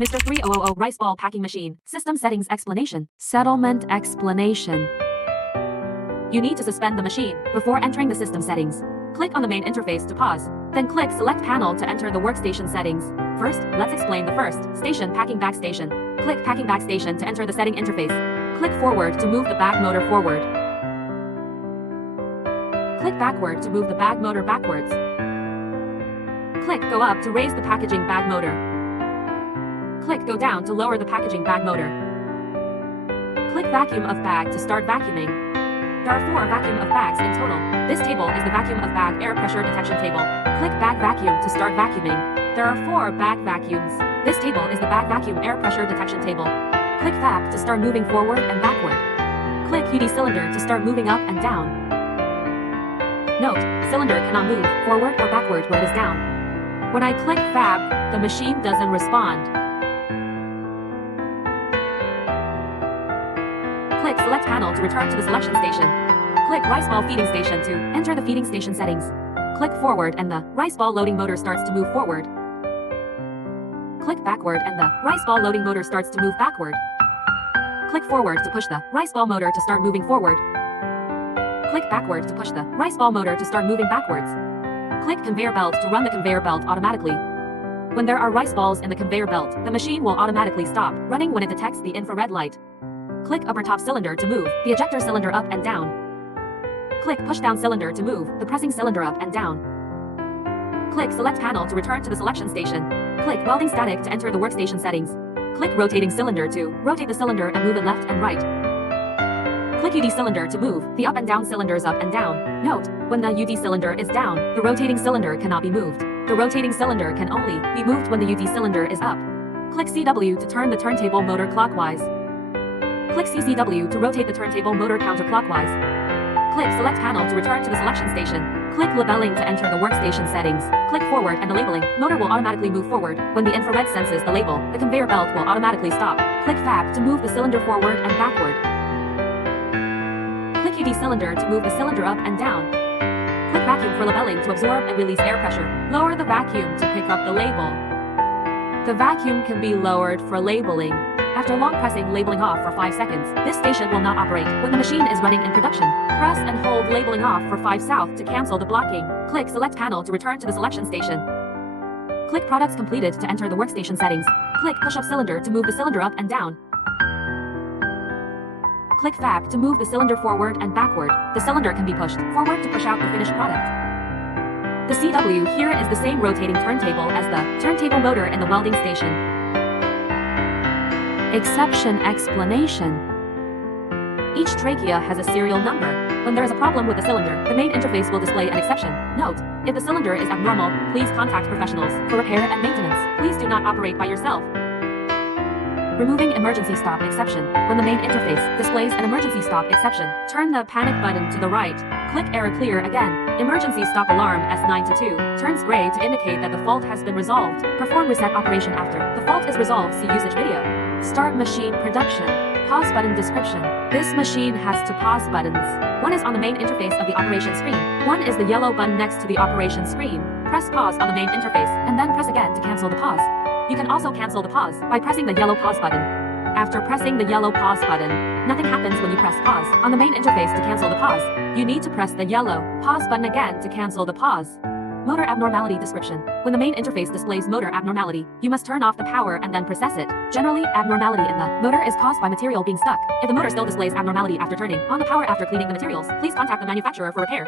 Mr. 3000 Rice Ball Packing Machine. System Settings Explanation. Settlement Explanation. You need to suspend the machine before entering the system settings. Click on the main interface to pause. Then click Select Panel to enter the workstation settings. First, let's explain the first station, Packing Bag Station. Click Packing Bag Station to enter the setting interface. Click Forward to move the bag motor forward. Click Backward to move the bag motor backwards. Click Go Up to raise the packaging bag motor. Click Go Down to lower the packaging bag motor. Click Vacuum of Bag to start vacuuming. There are 4 vacuum of bags in total. This table is the vacuum of bag air pressure detection table. Click Bag Vacuum to start vacuuming. There are 4 bag vacuums. This table is the bag vacuum air pressure detection table. Click Vap to start moving forward and backward. Click UD cylinder to start moving up and down. Note, cylinder cannot move forward or backward when it is down. When I click Vap, the machine doesn't respond. Click Select Panel to return to the selection station. Click Rice Ball Feeding Station to enter the feeding station settings. Click Forward and the Rice Ball Loading Motor starts to move forward. Click Backward and the Rice Ball Loading Motor starts to move backward. Click Forward to push the Rice Ball Motor to start moving forward. Click Backward to push the Rice Ball Motor to start moving backwards. Click Conveyor Belt to run the conveyor belt automatically. When there are rice balls in the conveyor belt, the machine will automatically stop running when it detects the infrared light. Click Upper Top Cylinder to move the ejector cylinder up and down. Click Push Down Cylinder to move the pressing cylinder up and down. Click Select Panel to return to the selection station. Click Welding Static to enter the workstation settings. Click Rotating Cylinder to rotate the cylinder and move it left and right. Click UD cylinder to move the up and down cylinders up and down. Note, when the UD cylinder is down, the rotating cylinder cannot be moved. The rotating cylinder can only be moved when the UD cylinder is up. Click CW to turn the turntable motor clockwise. Click CCW to rotate the turntable motor counterclockwise. Click Select Panel to return to the selection station. Click Labeling to enter the workstation settings. Click Forward and the labeling motor will automatically move forward. When the infrared senses the label, the conveyor belt will automatically stop. Click Fab to move the cylinder forward and backward. Click UD cylinder to move the cylinder up and down. Click Vacuum for labeling to absorb and release air pressure. Lower the vacuum to pick up the label. The vacuum can be lowered for labeling. After long pressing labeling off for 5 seconds, this station will not operate when the machine is running in production. Press and hold labeling off for 5 south to cancel the blocking. Click Select Panel to return to the selection station. Click Products Completed to enter the workstation settings. Click Push Up Cylinder to move the cylinder up and down. Click Fab to move the cylinder forward and backward. The cylinder can be pushed forward to push out the finished product. The CW here is the same rotating turntable as the turntable motor in the welding station. Exception Explanation. Each trachea has a serial number. When there is a problem with the cylinder, the main interface will display an exception. Note, if the cylinder is abnormal, please contact professionals for repair and maintenance. Please do not operate by yourself. Removing emergency stop exception. When the main interface displays an emergency stop exception, turn the panic button to the right. Click Error Clear again. Emergency stop alarm S922 turns gray to indicate that the fault has been resolved. Perform reset operation after the fault is resolved. See usage video. Start machine production. Pause button description. This machine has 2 pause buttons. One is on the main interface of the operation screen. One is the yellow button next to the operation screen. Press pause on the main interface and then press again to cancel the pause. You can also cancel the pause by pressing the yellow pause button. After pressing the yellow pause button, nothing happens when you press pause on the main interface to cancel the pause. You need to press the yellow pause button again to cancel the pause. Motor abnormality description. When the main interface displays motor abnormality, you must turn off the power and then process it. Generally, abnormality in the motor is caused by material being stuck. If the motor still displays abnormality after turning on the power after cleaning the materials, please contact the manufacturer for repair.